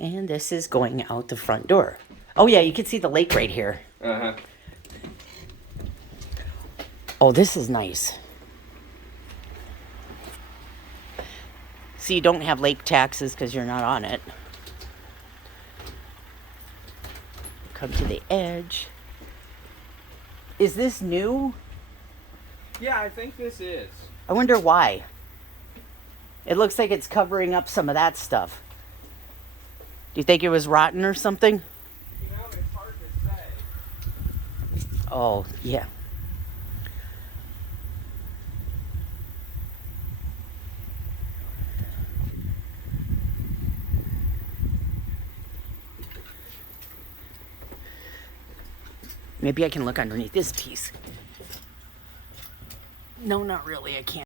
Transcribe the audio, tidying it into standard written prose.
And this is going out the front door. Oh yeah, you can see the lake right here. Uh-huh. Oh, this is nice. So you don't have lake taxes because you're not on it. Come to the edge. Is this new? Yeah, I think this is. I wonder why. It looks like it's covering up some of that stuff. Do you think it was rotten or something? You know, it's hard to say. Oh, yeah. Maybe I can look underneath this piece. No, not really. I can't.